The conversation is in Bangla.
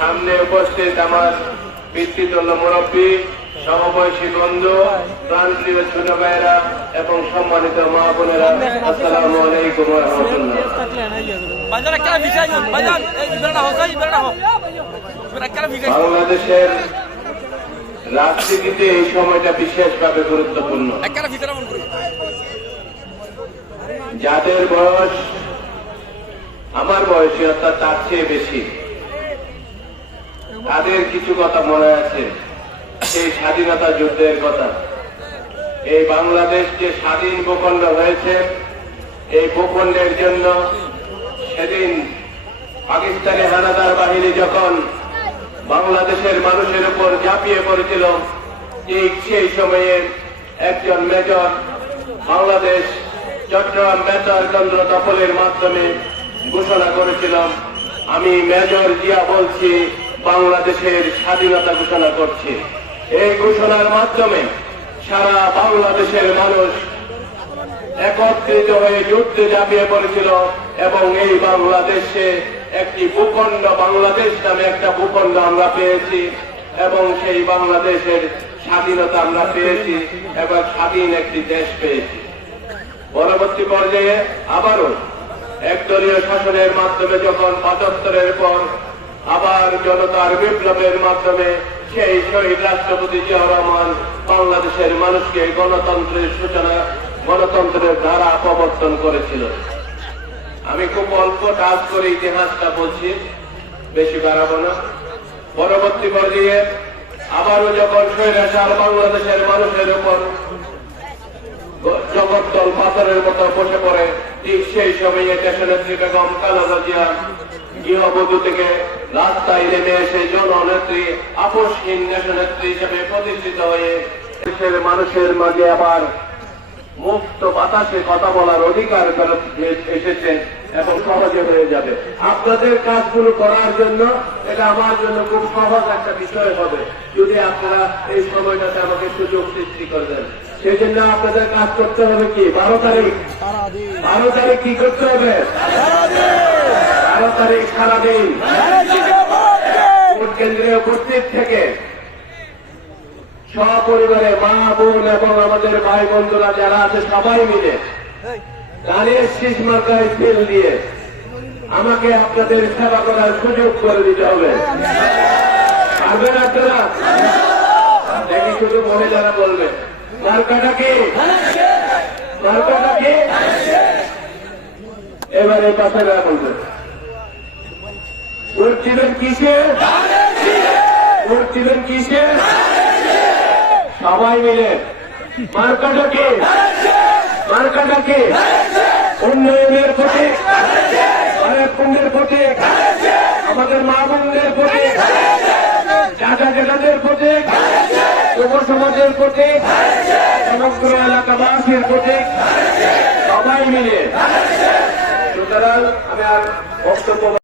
সামনে উপস্থিত আমার পিতৃতুল্য মুরব্বী, সমবয়সী বন্ধু, প্রাণপ্রিয় ছোট ভাইয়েরা এবং সম্মানিত মা বোনেরা, আসসালামু আলাইকুম ওয়া রাহমাতুল্লাহ। বাংলাদেশের রাজনীতিতে এই সময়টা বিশেষভাবে গুরুত্বপূর্ণ। যাদের বয়স আমার বয়সী অর্থাৎ তার চেয়ে বেশি, তাদের কিছু কথা মনে আছে সেই স্বাধীনতা যুদ্ধের কথা। এই বাংলাদেশ যে স্বাধীন ভূখণ্ড হয়েছে, এই ভূখণ্ডের জন্য সেদিন পাকিস্তানি হানাদার বাহিনী যখন বাংলাদেশের মানুষের উপর ঝাঁপিয়ে পড়েছিল, ঠিক সেই সময়ে একজন মেজর বাংলাদেশ চট্টগ্রাম বেতার কেন্দ্র দখলের মাধ্যমে ঘোষণা করেছিল, আমি মেজর জিয়া বলছি, বাংলাদেশের স্বাধীনতা ঘোষণা করছি। এই ঘোষণার মাধ্যমে সারা বাংলাদেশের মানুষ একত্রিত হয়ে যুদ্ধে ঝাঁপিয়ে পড়েছিল এবং এই বাংলাদেশে একটি ভূখণ্ড, বাংলাদেশ নামে একটা ভূখণ্ড আমরা পেয়েছি এবং সেই বাংলাদেশের স্বাধীনতা আমরা পেয়েছি এবং স্বাধীন একটি দেশ পেয়েছি। পরবর্তী পর্যায়ে আবারও একদলীয় শাসনের মাধ্যমে যখন ৭৫-এর পর আবার জনতার বিপ্লবের মাধ্যমে সেই শহীদ রাষ্ট্রপতি জিয়াউর রহমান বাংলাদেশের মানুষকে গণতন্ত্রের সূচনা, গণতন্ত্রের ধারা প্রবর্তন করেছিল। আমি খুব অল্প টাচ করে ইতিহাসটা বলছি, বেশি বাড়াবো না। পরবর্তী পর্যায়ে আবারও যখন স্বৈরাচার বাংলাদেশের মানুষের উপর জগদ্দল পাথরের মতো বসে পড়ে, ঠিক সেই সময়ে দেশনেত্রী বেগম খালেদা জিয়া গৃহবধূ থেকে রাস্তায় নেমে এসে জননেত্রী, আপোষহীন দেশনেত্রী হিসেবে প্রতিষ্ঠিত হয়ে দেশের মানুষের মাঝে আবার মুক্ত বাতাসে কথা বলার অধিকার ফেরত এসেছে এবং সহজে হয়ে যাবে। আপনাদের কাজগুলো করার জন্য এটা আমার জন্য খুব সহজ একটা বিষয় হবে যদি আপনারা এই সময়টাতে আমাকে সুযোগ সৃষ্টি করবেন। সেই জন্য আপনাদের কাজ করতে হবে কি, 12 তারিখ কি করতে হবে? 12 তারিখ সারাদিন ভোট কেন্দ্রে উপস্থিত থেকে সপরিবারে মা বোন এবং আমাদের ভাই বন্ধুরা যারা আছে সবাই মিলে দাঁড়িয়ে শীষ মার্কায় তেল দিয়ে আমাকে আপনাদের সেবা করার সুযোগ করে দিতে হবে। পারবেন আপনারা? দেখি শুধু মহিলারা বলবে মার্কাটা কি, মার্কাটা কি? এবারে কথাটা বলবেন, ভোট দিবেন কিসে? ভোট দিবেন কিসে? সবাই মিলে মার্কাটা কি? মার্কাটা কি? উন্নয়নের প্রতীক, আরেকদের প্রতীক, আমাদের মা বোনদের প্রতীক, চাচা জেঠাদের প্রতীক, যুব সমাজের প্রতীক, সমগ্র এলাকাবাসীর প্রতীক, সবাই মিলে। সুতরাং আমি আর বক্তব্য